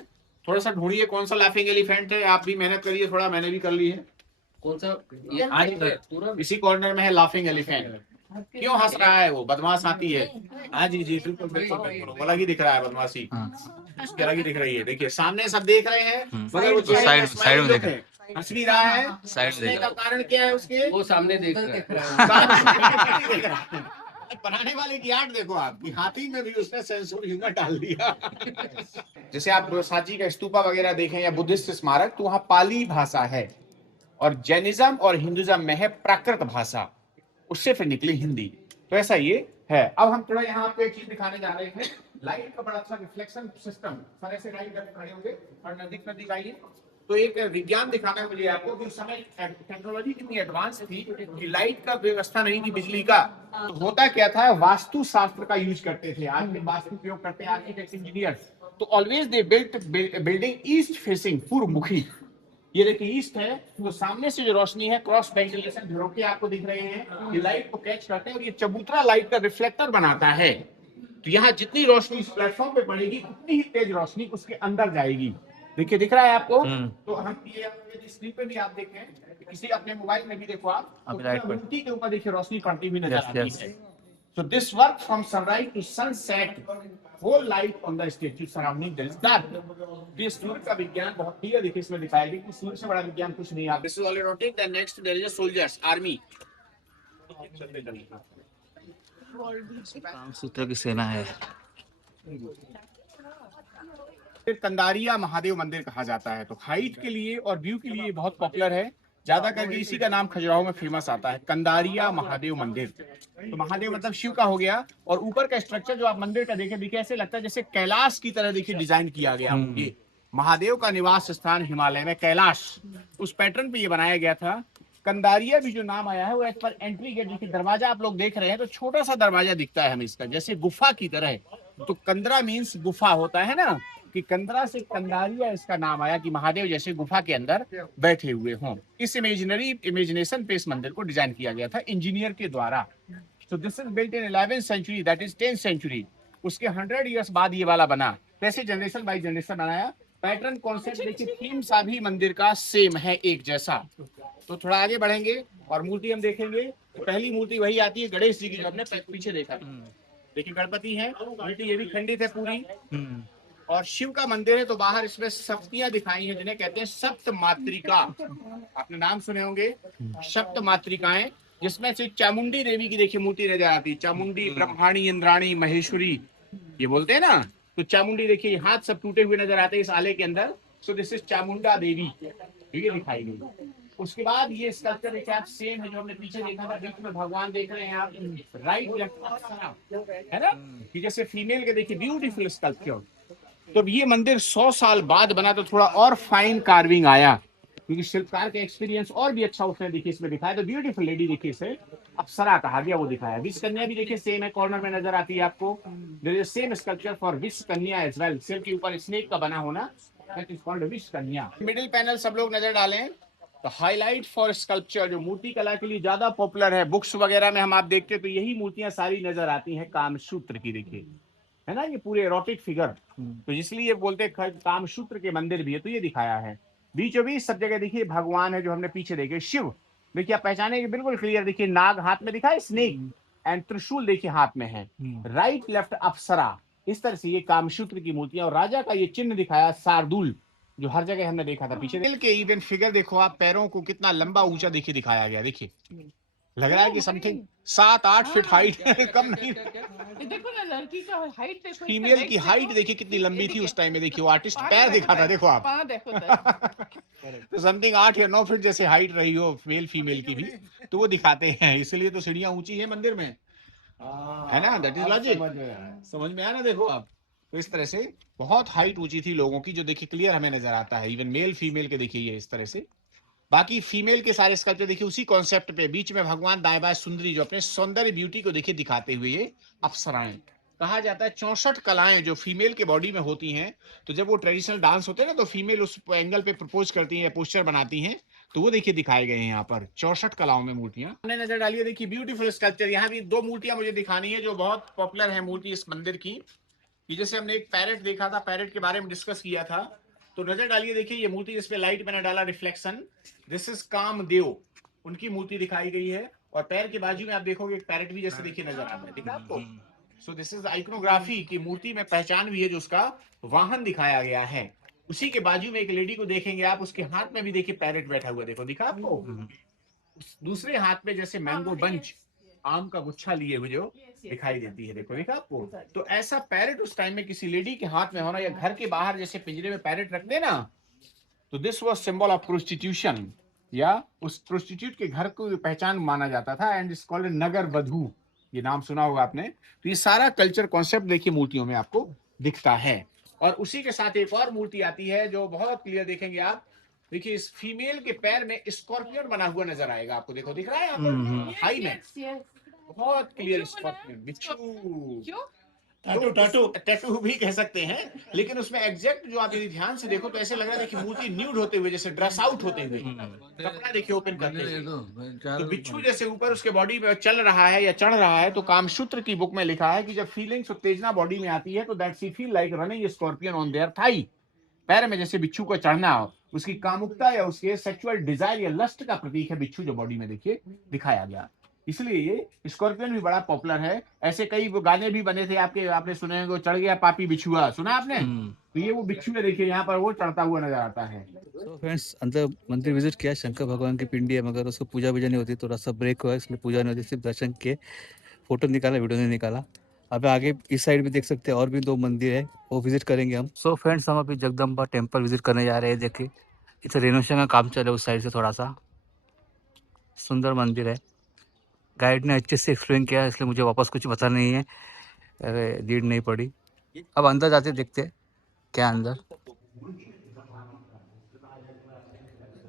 थोड़ा सा ढूंढिए कौन सा लाफिंग एलिफेंट है। आप भी मेहनत करिए थोड़ा, मैंने भी कर ली है। कौन सा? ये आज इसी कॉर्नर में है लाफिंग एलिफेंट। क्यों हंस रहा है वो? बदमाश हाथी है। हाँ जी जी बिल्कुल बिल्कुल, अलग ही दिख रहा है बदमाशी, उसकी अलग ही दिख रही है। देखिए सामने सब देख रहे हैं, मगर वो साइड में देख रहे हैं। हंस भी रहा है। साइड हंसने का कारण क्या है उसके? वो सामने देख रहा है। बनाने वाले की आर्ट देखो आप कि हाथी में भी उसने सेंसर ह्यूमर डाल दिया। जैसे आप सांची का स्तूपा वगैरह देखें या बुद्धिस्ट स्मारक, तो वहां पाली भाषा है और जैनिज्म और हिंदुज्म में है प्राकृत भाषा, उससे फिर निकली हिंदी। तो ऐसा ये है। अब हम थोड़ा यहाँ पे एक चीज दिखाने जा रहे हैं, लाइट का बड़ा अच्छा रिफ्लेक्शन सिस्टम। सर ऐसे लाइट खड़े होंगे और नजदीक नजदीक आइए। तो एक विज्ञान दिखाना है मुझे आपको कि उस समय टेक्नोलॉजी कितनी एडवांस थी कि लाइट का व्यवस्था नहीं थी, बिजली का। तो होता क्या था, वास्तु शास्त्र का यूज करते थे। आज के वास्तु उपयोग करते हैं आर्किटेक्ट इंजीनियर्स। तो always they built building east facing, पूर्व मुखी। ये देखिए ईस्ट है, तो सामने से जो रोशनी है, क्रॉस वेंटिलेशन झरोखे आपको दिख रहे हैं, ये लाइट को कैच करते हैं और ये चबूतरा लाइट का रिफ्लेक्टर बनाता है। तो यहाँ जितनी रोशनी इस प्लेटफॉर्म पे पड़ेगी, उतनी ही तेज रोशनी उसके अंदर जाएगी। देखिए दिख रहा है आपको। तो हम ये स्क्रीन पे भी आप देखें, किसी अपने मोबाइल में भी देखो आप, तो मूर्ति के ऊपर देखिए रोशनी पड़ती हुई नजर आती है। So this work from sunrise to sunset, whole light on the statue surrounding there is dark. ये सूर्य का विज्ञान बहुत क्लियर देखिए इसमें दिखाया गया कि सूर्य से बड़ा विज्ञान कुछ नहीं है। This is all erotic. Then next there is a soldiers, army. Kamasutra की सेना है। कंदारिया महादेव मंदिर कहा जाता है। तो हाइट के लिए और व्यू के लिए बहुत पॉपुलर है, ज्यादा करके इसी का नाम खजुराहो में फेमस आता है, कंदारिया महादेव मंदिर। तो महादेव मतलब शिव का हो गया, और ऊपर का स्ट्रक्चर जो आप मंदिर का देखें, देखिए ऐसे लगता है जैसे कैलाश की तरह देखिए डिजाइन किया गया। ये महादेव का निवास स्थान हिमालय में कैलाश, उस पैटर्न पे ये बनाया गया था। कंदारिया भी जो नाम आया है वो एज पर एंट्री गेट, देखिए दरवाजा आप लोग देख रहे हैं, तो छोटा सा दरवाजा दिखता है हमें इसका, जैसे गुफा की तरह। तो कंदरा मीन्स गुफा होता है ना, कि कंदरा से कंदारिया इसका नाम आया कि महादेव जैसे गुफा के अंदर बैठे हुए हों। इस इमेजिनेशन पे इस मंदिर को डिजाइन किया गया था इंजीनियर के द्वारा। So this is built in 11th century, that is 10th century. उसके 100 इयर्स बाद ये वाला बना। कैसे जनरेशन बाय जनरेशन बनाया। पैटर्न कॉन्सेप्ट देखिए, थीम सभी मंदिर का सेम है, एक जैसा। तो थोड़ा आगे बढ़ेंगे और मूर्ति हम देखेंगे। तो पहली मूर्ति वही आती है गणेश जी की, जो हमने पीछे देखा। देखिए गणपति है, मूर्ति ये भी खंडित है पूरी। और शिव का मंदिर है, तो बाहर इसमें शक्तियां दिखाई हैं, जिन्हें कहते हैं सप्त मातृका। आपने नाम सुने होंगे, सप्त मातृकाएं, जिसमें से चामुंडी देवी की देखिए मूर्ति नजर आती है। चामुंडी, ब्रह्माणी, इंद्राणी, महेश्वरी ये बोलते हैं ना। तो चामुंडी देखिए, हाथ सब टूटे हुए नजर आते हैं इस आले के अंदर। So this is Chamunda Devi, ये दिखाई गई। उसके बाद ये स्कल्पचर देखिए आप, सेम है जो हमने पीछे देखा था। बीच में भगवान देख रहे हैं आप, राइट लेफ्ट है ना, कि जैसे फीमेल के देखिए ब्यूटीफुल स्कल्पचर। तो ये मंदिर 100 साल बाद बना, तो थोड़ा और फाइन कार्विंग आया, क्योंकि शिल्पकार का एक्सपीरियंस और भी अच्छा उसने देखिए इसमें दिखाया। तो ब्यूटीफुल लेडी देखिए, इसे अप्सरा कहा गया, वो दिखाया। विष कन्या भी देखिए सेम है, कॉर्नर में नजर आती है आपको। There is same sculpture for Vish Kanya as well, सिर के ऊपर स्नेक का बना होना, दैट इज कॉल्ड विष कन्या। मिडिल पैनल सब लोग नजर डालें, तो हाईलाइट फॉर स्कल्पचर जो मूर्ति कला के लिए ज्यादा पॉपुलर है, बुक्स वगैरह में हम आप देखते हैं तो यही मूर्तियां सारी नजर आती हैं कामसूत्र की। देखिए है ना, ये पूरे एरोटिक फिगर, तो इसलिए बोलते हैं कामसूत्र के मंदिर भी है। तो ये दिखाया है बीचों बीच सब जगह। देखिए भगवान है जो हमने पीछे देखे, शिव देखिए आप पहचाने बिल्कुल क्लियर। देखिए नाग हाथ में दिखा है, स्नेक, एंड त्रिशूल देखिए हाथ में है। राइट लेफ्ट अप्सरा, इस तरह से ये कामसूत्र की मूर्तियां। और राजा का ये चिन्ह दिखाया शार्दुल, जो हर जगह हमने देखा था पीछे। दिल के इवन फिगर देखो आप, पैरों को कितना लंबा ऊंचा देखिए दिखाया गया। देखिए लग रहा है कि समथिंग 7-8 फीट हाइट कम नहीं। देखो ना लड़की का हाइट देखो, फीमेल की हाइट देखिए कितनी लंबी थी उस टाइम में। देखिए वो आर्टिस्ट पैर दिखा था, देखो आप, तो समथिंग 8 या 9 फीट जैसे हाइट रही हो मेल फीमेल की भी, तो वो दिखाते हैं। इसलिए तो सीढ़ियां ऊंची है मंदिर में, है ना। दैट इज लॉजिक, समझ में आया ना। देखो आप, तो इस तरह से बहुत हाइट ऊंची थी लोगों की, जो देखिए क्लियर हमें नजर आता है। इवन मेल फीमेल के देखिए ये इस तरह से। बाकी फीमेल के सारे स्कल्पचर देखिए उसी कॉन्सेप्ट पे, बीच में भगवान, दाएं बाएं सुंदरी, जो अपने सौंदर्य ब्यूटी को देखिए दिखाते हुए ये अप्सराएं। कहा जाता है 64 कलाएं जो फीमेल के बॉडी में होती हैं। तो जब वो ट्रेडिशनल डांस होते हैं ना, तो फीमेल उस एंगल पे प्रपोज करती हैं या पोस्चर बनाती हैं, तो वो देखिए दिखाए गए हैं यहाँ पर 64 कलाओं में मूर्तियां। हमने नजर डाली है, देखिए ब्यूटीफुल स्कल्पचर। यहाँ भी 2 मूर्तियां मुझे दिखानी है जो बहुत पॉपुलर है मूर्ति इस मंदिर की। जैसे हमने एक पैरेट देखा था, पैरेट के बारे में डिस्कस किया था, तो नजर डालिए। देखिए ये मूर्ति जिसपे लाइट मैंने डाला रिफ्लेक्शन, दिस इज कामदेव, उनकी मूर्ति दिखाई गई है। और पैर के बाजू में आप देखोगे एक पैरेट भी जैसे देखिए नजर आता है, दिख रहा है आपको। सो दिस इज आइकोनोग्राफी की मूर्ति में पहचान भी है, जो उसका वाहन दिखाया गया है। उसी के बाजू में एक लेडी को देखेंगे आप, उसके हाथ में भी देखिए पैरेट बैठा हुआ, देखो दिखा आपको। दूसरे हाथ में जैसे मैंगो बंच, आम का गुच्छा लिए हुए जो दिखाई देती है, देखो दिखा आपको। तो ऐसा पैरेट उस टाइम में किसी लेडी के हाथ में होना, या घर के बाहर जैसे पिंजरे में पैरेट रखते ना, तो this was symbol of prostitution, या उस प्रोस्टिट्यूट के घर को पहचान माना जाता था, एंड इट्स कॉल्ड नगर वधू, ये नाम सुना होगा आपने। तो ये सारा कल्चर कॉन्सेप्ट देखिए मूर्तियों में आपको दिखता है। और उसी के साथ एक और मूर्ति आती है जो बहुत क्लियर देखेंगे आप, देखिए इस फीमेल के पैर में स्कॉर्पियन बना हुआ नजर आएगा आपको, देखो दिख रहा है यहाँ पर हाई में, बहुत क्लियर स्कॉर्पियन, बिच्छू, टैटू भी कह सकते हैं, लेकिन उसमें एग्जैक्ट जो आप यदि ध्यान से देखो तो ऐसे लग रहा है कि मूर्ति न्यूड होते हुए, जैसे ड्रेस आउट होते हुए, कपड़ा देखिए ओपन करते हुए, तो बिच्छू जैसे ऊपर उसके बॉडी में चल रहा है या चढ़ रहा है। तो कामसूत्र की बुक में लिखा है कि जब फीलिंग्स उत्तेजना बॉडी में आती है तो that she feel like running scorpion on their thigh, पैर में जैसे बिच्छू को चढ़ना हो, उसकी कामुकता या उसके सेक्सुअल डिजायर या लस्ट का प्रतीक है बिच्छू, जो बॉडी में देखिए दिखाया गया। इसलिए ये स्कॉर्पियन भी बड़ा पॉपुलर है। ऐसे कई वो गाने भी बने थे आपके, आपने सुने होंगे, चढ़ गया पापी बिच्छुआ, सुना आपने? तो ये वो बिच्छू है, देखिए यहाँ पर वो चढ़ता हुआ नजर आता है। तो फ्रेंड्स अंदर मंदिर विजिट किया, शंकर भगवान की पिंडी है, मगर उसको पूजा वूजा नहीं होती, थोड़ा सा ब्रेक हुआ इसलिए पूजा नहीं होती, सिर्फ दर्शन किए, फोटो निकाला, वीडियो नहीं निकाला। अब आगे इस साइड भी देख सकते हैं, और भी 2 मंदिर है, वो विजिट करेंगे हम। सो फ्रेंड्स हम अभी जगदम्बा टेम्पल विजिट करने जा रहे हैं। देखिए इसे रेनोवेशन का काम चल रहा है उस साइड से, थोड़ा सा सुंदर मंदिर है। गाइड ने अच्छे से एक्सप्लेन किया, इसलिए मुझे वापस कुछ पता नहीं है, लीड नहीं पड़ी। अब अंदर जाते देखते हैं क्या अंदर।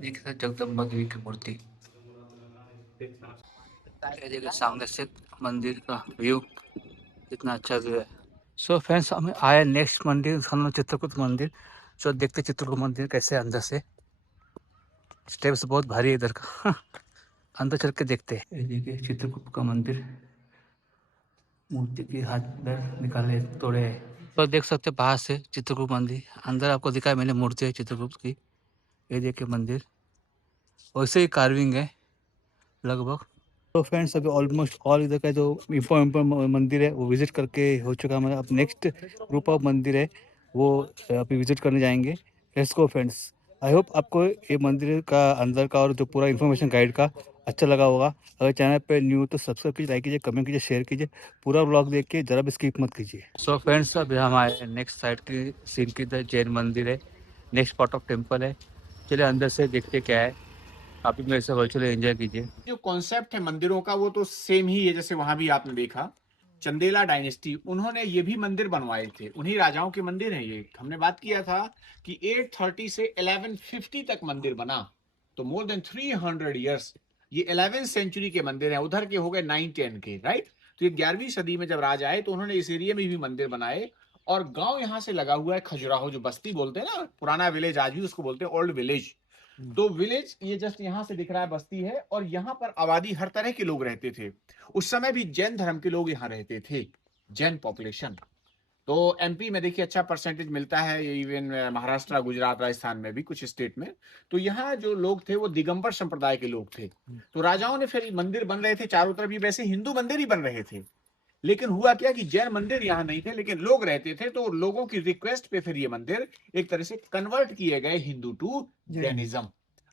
देखिए जगदम्बा देवी की मूर्ति, देखिए सामने से मंदिर का व्यू, कितना अच्छा व्यू है। सो फ्रेंड्स हमें आया नेक्स्ट मंदिर, उसका नाम चित्रकूट मंदिर। सो देखते चित्रकूट मंदिर कैसे अंदर से, स्टेप्स बहुत भारी है इधर का अंदर चल के देखते हैं। ये देखिए चित्रकूट का मंदिर, मूर्ति के हाथ पैर निकाले तोड़े हैं। तो देख सकते हैं बाहर से चित्रकूट मंदिर, अंदर आपको दिखाया मैंने मूर्ति है चित्रकूट की। ये देखिए मंदिर, वैसे ही कार्विंग है लगभग। तो फ्रेंड्स अभी ऑलमोस्ट ऑल इधर का जो इम्पोर्टेंट मंदिर है वो विजिट करके हो चुका हमारा। अब नेक्स्ट ग्रुप ऑफ मंदिर है वो अभी विजिट करने जाएंगे। Let's go friends. I hope आपको ये मंदिर का अंदर का और जो पूरा इन्फॉर्मेशन गाइड का अच्छा लगा होगा। अगर चैनल पे न्यू तो सब्सक्राइब कीजिए, लाइक कीजिए, कमेंट कीजिए, शेयर कीजिए, पूरा ब्लॉग देख के जरा भी स्किप मत कीजिए। सो फ्रेंड्स अभी हमारे नेक्स्ट साइड की सीन की इधर जैन मंदिर है, नेक्स्ट पार्ट ऑफ टेम्पल है। चलिए अंदर से देखते क्या है, आप भी मेरे से वर्चुअली एंजॉय कीजिए। जो कॉन्सेप्ट है मंदिरों का वो तो सेम ही है, जैसे वहां भी आपने देखा चंदेला डायनेस्टी, उन्होंने ये भी मंदिर बनवाए थे, उन्हीं राजाओं के मंदिर हैं ये। हमने बात किया था कि 830 से 1150 तक मंदिर बना, तो मोर देन 300 इयर्स। ये 11th सेंचुरी के मंदिर हैं, उधर के हो गए 9-10 के, राइट। तो ये 11वीं सदी में जब राजा आए तो उन्होंने इस एरिया में भी मंदिर बनाए। और गांव यहाँ से लगा हुआ है खजुराहो, जो बस्ती बोलते हैं ना, पुराना विलेज, आज भी उसको बोलते हैं ओल्ड विलेज। तो विलेज ये जस्ट यहाँ से दिख रहा है, बस्ती है, और यहाँ पर आबादी हर तरह के लोग रहते थे। उस समय भी जैन धर्म के लोग यहाँ रहते थे, जैन पॉपुलेशन। तो एमपी में देखिए अच्छा परसेंटेज मिलता है, इवन महाराष्ट्र, गुजरात, राजस्थान में भी कुछ स्टेट में। तो यहाँ जो लोग थे वो दिगंबर संप्रदाय के लोग थे। तो राजाओं ने फिर मंदिर बन रहे थे चारों तरफ, भी वैसे हिंदू मंदिर ही बन रहे थे, लेकिन हुआ क्या कि जैन मंदिर यहाँ नहीं थे, लेकिन लोग रहते थे। तो लोगों की रिक्वेस्ट पे फिर ये मंदिर एक तरह से कन्वर्ट किए गए हिंदू टू जैनिज्म।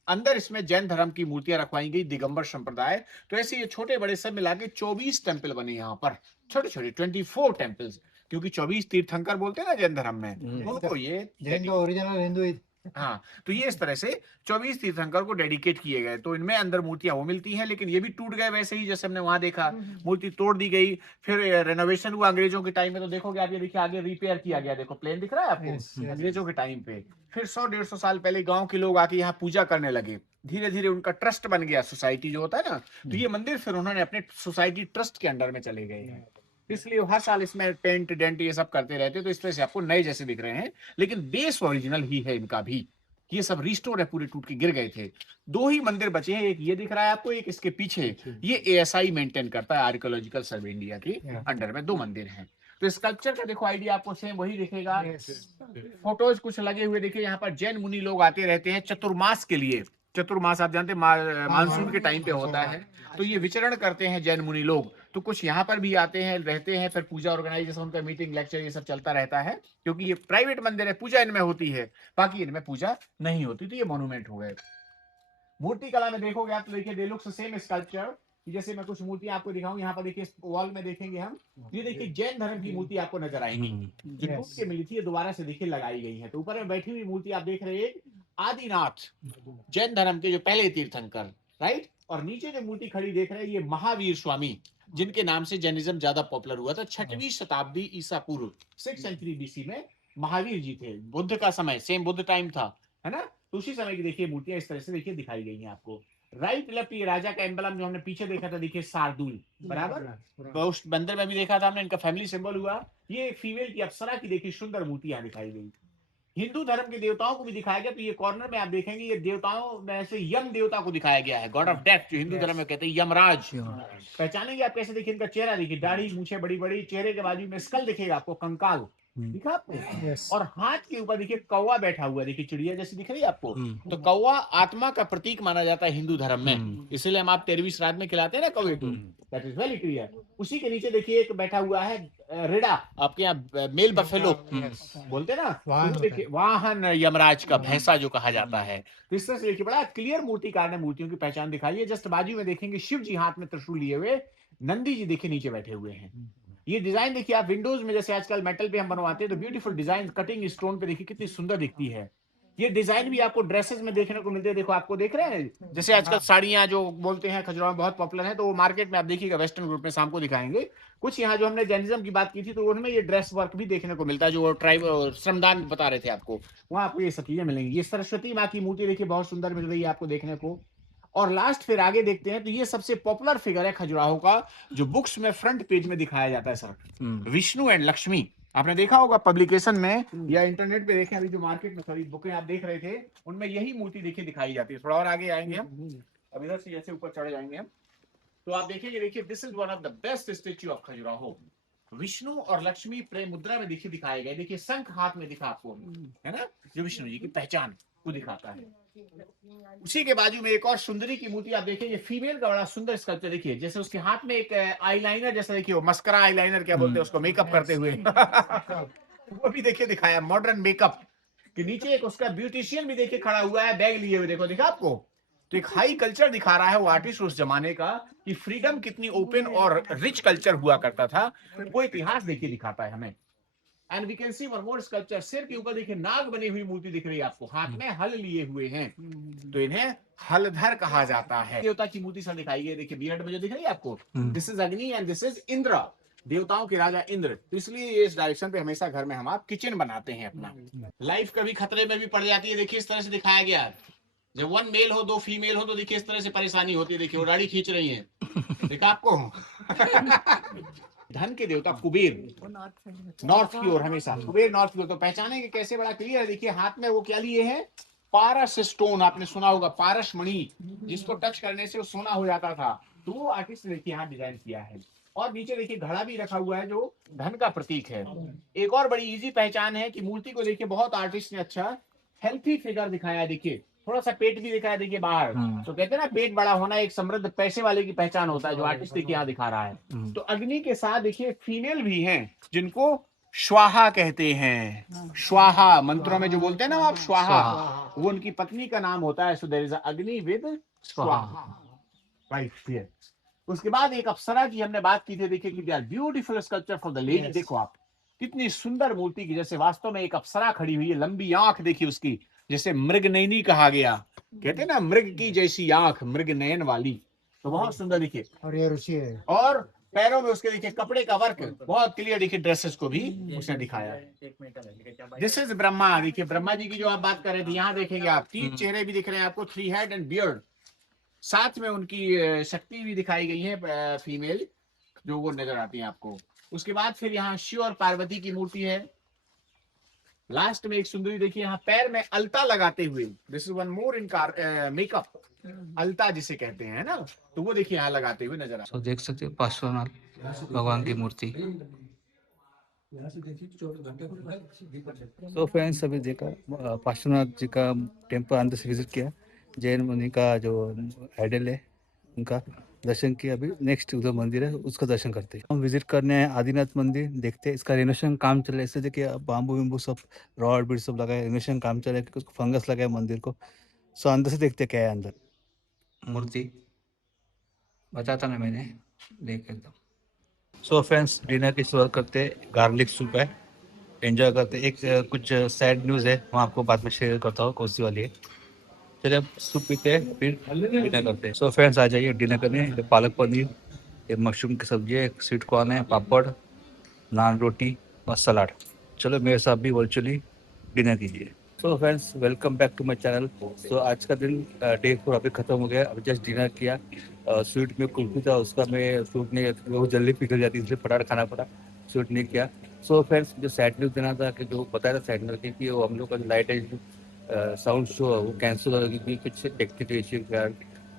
अंदर इसमें जैन धर्म की मूर्तियां रखवाई गई, दिगंबर संप्रदाय। तो ऐसे ये छोटे बड़े सब मिला के 24 टेम्पल बने यहाँ पर, छोटे छोटे 24 टेम्पल्स, क्योंकि 24 तीर्थंकर बोलते हैं ना जैन धर्म में, उनको ये जैन का ओरिजिनल हिंदू। हाँ। तो ये इस तरह से 24 तीर्थंकर को डेडिकेट किए गए। तो इनमें अंदर मूर्तियां वो मिलती हैं, लेकिन ये भी टूट गए वैसे ही जैसे हमने वहां देखा, मूर्ति तोड़ दी गई। फिर रेनोवेशन हुआ अंग्रेजों के टाइम में, तो देखोगे आप, ये देखिए आगे रिपेयर किया गया, देखो प्लेन दिख रहा है आपको, अंग्रेजों के टाइम पे। फिर 100-150 साल पहले गांव के लोग आके यहाँ पूजा करने लगे, धीरे धीरे उनका ट्रस्ट बन गया, सोसाइटी जो होता है ना। तो ये मंदिर फिर उन्होंने अपने सोसाइटी ट्रस्ट के अंडर में चले गए हैं, इसलिए हर साल इसमें पेंट डेंट ये सब करते रहते। तो इस तरह से आपको नए जैसे दिख रहे हैं, लेकिन बेस ओरिजिनल ही है इनका भी। ये सब रिस्टोर है, पूरे टूट के गिर गए थे। 2 ही मंदिर बचे हैं, एक ये दिख रहा है आपको, एक इसके पीछे। ये ASI मेंटेन करता है, आर्कियोलॉजिकल सर्वे इंडिया के अंडर में 2 मंदिर हैं। तो स्कल्पचर का देखो आइडिया आपको सेम वही दिखेगा। फोटोज कुछ लगे हुए देखिए, यहाँ पर जैन मुनि लोग आते रहते हैं चतुर्मास के लिए। चतुर्मास आप जानते हैं मानसून के टाइम पे होता है, तो ये विचरण करते हैं जैन मुनि लोग, तो कुछ यहाँ पर भी आते हैं, रहते हैं, फिर पूजा ऑर्गेनाइजेशन, उनका मीटिंग लेक्चर ये सब चलता रहता है, क्योंकि ये प्राइवेट मंदिर है, पूजा इनमें होती है, बाकी इनमें पूजा नहीं होती। तो ये मॉन्यूमेंट हो गए। मूर्ति कला में देखोगे आप तो देखिए दे लुक्स सेम स्कल्पचर। जैसे मैं कुछ मूर्तियां आपको दिखाऊं, यहाँ पर देखिए वॉल में देखेंगे हम, ये देखिए जैन धर्म की मूर्ति आपको नजर आएंगी, जो टूट के मिली थी, ये दोबारा से देखिए लगाई गई है। तो ऊपर में बैठी हुई मूर्ति आप देख रहे हैं आदिनाथ, जैन धर्म के जो पहले तीर्थंकर, राइट। और नीचे जो मूर्ति खड़ी देख रहे हैं ये महावीर स्वामी, जिनके नाम से जैनिज्म ज्यादा पॉपुलर हुआ था। 6वीं शताब्दी ईसा पूर्व, 6th सेंचुरी बीसी में महावीर जी थे, बुद्ध का समय, सेम बुद्ध टाइम था, है ना। तो उसी समय की देखिए मूर्तियां इस तरह से देखिए दिखाई गई हैं आपको। राइट लेफ्ट ये राजा का एम्बलम जो हमने पीछे देखा था, देखिए शार्दुल, बराबर। तो उस मंदिर में भी देखा था हमने, इनका फैमिली सिंबल हुआ। ये एक फीमेल की अप्सरा की देखिए सुंदर मूर्ति यहाँ दिखाई गई। हिंदू धर्म के देवताओं को भी दिखाया गया। तो ये कॉर्नर में आप देखेंगे ये देवताओं में से यम देवता को दिखाया गया है, गॉड ऑफ डेथ, जो हिंदू धर्म में कहते हैं यमराज। पहचानेंगे आप कैसे? देखिए इनका चेहरा देखिए, दाढ़ी मूछें बड़ी बड़ी, चेहरे के बाजू में स्कल दिखेगा आपको, कंकाल दिखा आपको। और हाथ के ऊपर देखिए कौवा बैठा हुआ, देखिए चिड़िया जैसी दिख रही है आपको। तो कौवा आत्मा का प्रतीक माना जाता है हिंदू धर्म में, इसलिए हम आप 13वीं श्राद्ध में खिलाते हैं ना कौवे को। That is very clear. उसी के नीचे देखिए एक बैठा हुआ है रेडा, आपके यहाँ मेल बफेलो बोलते हैं ना, तो देखिए वाहन यमराज का भैंसा जो कहा जाता है। तो इस तरह से देखिए बड़ा क्लियर मूर्तिकार ने मूर्तियों की पहचान दिखाई है। जस्ट बाजू में देखेंगे शिव जी हाथ में त्रिशूल लिए हुए, नंदी जी देखिए नीचे बैठे हुए हैं। ये डिजाइन देखिए आप विंडोज में जैसे आजकल मेटल पे हम बनवाते हैं, तो ब्यूटीफुल डिजाइन कटिंग स्टोन पे देखिए कितनी सुंदर दिखती है। ये डिजाइन भी आपको ड्रेसेस में देखने को मिलते हैं। देखो आपको देख रहे हैं, जैसे आजकल साड़ियां जो बोलते हैं खजुराहो में बहुत पॉपुलर है, तो वो मार्केट में आप देखिएगा वेस्टर्न ग्रुप में शाम को दिखाएंगे। कुछ यहाँ जो हमने जैनिज्म की बात की थी, तो उनमें ये ड्रेस वर्क भी देखने को मिलता है, जो ट्राइब श्रमदान बता रहे थे आपको, वहां आपको ये सब चीजें मिलेंगी। ये सरस्वती माँ की मूर्ति देखिए बहुत सुंदर मिल रही है आपको देखने को। और लास्ट फिर आगे देखते हैं, तो ये सबसे पॉपुलर फिगर है खजुराहो का, जो बुक्स में फ्रंट पेज में दिखाया जाता है सर, विष्णु एंड लक्ष्मी। आपने देखा होगा पब्लिकेशन में या इंटरनेट पे देखें, अभी जो मार्केट में खरीद बुकें आप देख रहे थे, उनमें यही मूर्ति देखिए दिखाई जाती है। थोड़ा और आगे आएंगे हम, अब इधर से जैसे ऊपर चढ़े जाएंगे हम, तो आप देखेंगे, देखिए this is one of the best statue of Khajuraho. Vishnu और लक्ष्मी प्रेम मुद्रा में देखिए दिखाए गए। देखिए शंख हाथ में दिखा आपको, है ना, जो विष्णु जी की पहचान को दिखाता है। उसी के बाजू में एक और सुंदरी की मूर्ति आप देखेंगे, फीमेल का बड़ा सुंदर स्कल्पचर देखिए, जैसे उसके हाथ में एक आईलाइनर जैसा देखिए, मस्करा आईलाइनर क्या बोलते हैं उसको, मेकअप करते हुए वो भी देखिए दिखाया, मॉडर्न मेकअप के नीचे एक उसका ब्यूटिशियन भी देखिए खड़ा हुआ है बैग लिए हुए, देखो दिखा आपको। तो एक हाई कल्चर दिखा रहा है वो आर्टिस्ट उस जमाने का, कि फ्रीडम कितनी ओपन और रिच कल्चर हुआ करता था, वो इतिहास देखिए दिखाता है हमें। And we can see one more sculpture, सिर के ऊपर देखिए नाग बनी हुई मूर्ति दिख रही है आपको, हाथ में हल लिए हुए हैं, तो इन्हें हलधर कहा जाता है। देवता की मूर्ति सर दिखाई है, देखिए बियर्ड में जो दिख रही है आपको, दिस इज अग्नि एंड दिस इज इंद्र, देवताओं के राजा इंद्र। तो इसलिए इस डायरेक्शन पे हमेशा घर में हम आप किचन बनाते हैं अपना। लाइफ कभी खतरे में भी पड़ जाती है, देखिए इस तरह से दिखाया गया है। जब 1 मेल हो 2 फीमेल हो, तो देखिए इस तरह से परेशानी होती है। देखिए वो गाड़ी खींच रही है, देखा आपको धन के देवता कुबेर, नॉर्थ की ओर हमेशा कुबेर नॉर्थ की ओर। तो पहचानेंगे कैसे, बड़ा क्लियर है। देखिए हाथ में वो क्या लिए हैं, पारस स्टोन, आपने सुना होगा पारस मणि, जिसको टच करने से वो सोना हो जाता था, तो वो आर्टिस्ट ने देखिए यहाँ डिजाइन किया है। और नीचे देखिए घड़ा भी रखा हुआ है, जो धन का प्रतीक है। एक और बड़ी इजी पहचान है कि मूर्ति को देखिए बहुत आर्टिस्ट ने अच्छा हेल्थी फिगर दिखाया है। देखिए थोड़ा सा पेट भी दिखाया, देखिए बाहर, तो कहते हैं ना पेट बड़ा होना एक समृद्ध पैसे वाले की पहचान होता है, जो आर्टिस्ट देखिए यहाँ दिखा रहा है। तो अग्नि के साथ देखिए फीमेल भी हैं, जिनको स्वाहा कहते हैं। स्वाहा मंत्रों में जो बोलते हैं ना आप, स्वाहा, वो उनकी पत्नी का नाम होता है। सो देयर इज अग्नि विद स्वाहा, राइट हियर। उसके बाद एक अप्सरा की हमने बात की थी, देखिए कि beautiful sculpture for the lady. देखो आप कितनी सुंदर मूर्ति की, जैसे वास्तव में एक अप्सरा खड़ी हुई है, लंबी आंख देखिए उसकी, जैसे मृग नयनी कहा गया, कहते हैं ना मृग की जैसी आंख, मृग नयन वाली, तो बहुत सुंदर देखिए। और ये ऋषि है, और पैरों में उसके देखिए कपड़े का वर्क बहुत क्लियर, देखिए ड्रेसेस को भी उसने दिखाया। दिस इज ब्रह्मा, देखिए ब्रह्मा जी की जो आप बात कर रहे थे, यहाँ देखेंगे आप 3 चेहरे भी दिख रहे हैं आपको, 3 हेड एंड बियर्ड, साथ में उनकी शक्ति भी दिखाई गई है फीमेल, जो वो नजर आती है आपको। उसके बाद फिर यहाँ शिव और पार्वती की मूर्ति है। लास्ट में एक सुंदरी देखिए यहाँ पैर में अलता लगाते हुए, this is one more in makeup, अलता जिसे कहते हैं ना, तो वो देखिए यहाँ लगाते हुए नजर आ। तो देख सकते हो पार्श्वनाथ भगवान की मूर्ति। तो फ्रेंड्स अभी देखा पार्श्वनाथ जी का टेम्पल अंदर से विजिट किया, जैन मुनि का जो आइडल है उनका दर्शन किया। अभी नेक्स्ट उधर मंदिर है उसका दर्शन करते हैं। हम विजिट करने हैं आदिनाथ मंदिर, देखते हैं इसका रिनोवेशन काम चल रहा है। इससे देखिए बाम्बू विम्बू सब रॉड बीड सब लगा है, रिनोवेशन काम चल रहा है क्योंकि फंगस लगा है मंदिर को। सो अंदर से देखते हैं क्या है अंदर। मूर्ति बताता ना मैंने, देख एकदम। सो फ्रेंड्स डिनर की शुरुआत करते हैं। गार्लिक सूप है, एंजॉय करते हैं। एक कुछ सैड न्यूज़ है, मैं आपको बाद में शेयर करता हूँ कौन सी वाली है। चलिए अब सूप पीते हैं फिर डिनर करते हैं। सो फ्रेंड्स आ जाइए डिनर करने। ये पालक पनीर, ये मशरूम की सब्जी है, स्वीट कॉर्न है, पापड़, नान रोटी और सलाद। चलो मेरे साथ भी वर्चुअली डिनर कीजिए। So friends welcome back to my channel. So आज का दिन डे 4 अभी ख़त्म हो गया। अभी जस्ट डिनर किया। स्वीट में कुल्फी था, उसका मैं स्वीट नहीं, वो जल्दी पिघल जाती है इसलिए फटाफट खाना पड़ा, स्वीट नहीं किया। सो फ्रेंड्स जो सैड न्यूज़ देना था कि जो बताया था सैड न्यूज़ कि वो हम लोग का लाइट है साउंड शो है वो कैंसिल हो गया क्योंकि कुछ टेक्निकल इश्यू के कारण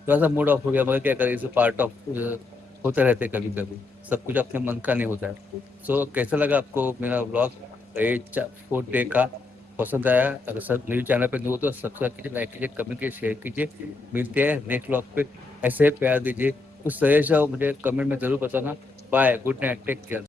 थोड़ा सा मूड ऑफ हो गया। मगर क्या करें, इसे पार्ट ऑफ होते रहते कभी कभी, सब कुछ अपने मन का नहीं होता है। सो कैसा लगा आपको मेरा व्लॉग ये 4th डे का? पसंद आया? अगर सब मेरे चैनल पे न्यू हो तो सब्सक्राइब कीजिए, लाइक कीजिए, कमेंट कीजिए, शेयर कीजिए। मिलते हैं नेक्स्ट व्लॉग पे। ऐसे प्यार दीजिए, कुछ सजेशन हो मुझे कमेंट में ज़रूर बताना। Bye, good night, take care.